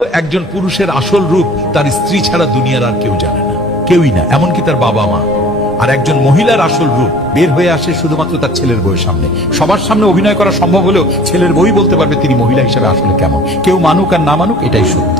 একজন পুরুষের আসল রূপ তার স্ত্রী ছাড়া দুনিয়ার আর কেউ জানে না, কেউই না, এমনকি তার বাবা মা। আর একজন মহিলার আসল রূপ বের হয়ে আসে শুধুমাত্র তার ছেলের বউয়ের সামনে। সবার সামনে অভিনয় করা সম্ভব হলেও ছেলের বউই বলতে পারবে তিনি মহিলা হিসেবে আসলে কেমন। কেউ মানুক আর না মানুক, এটাই সত্য।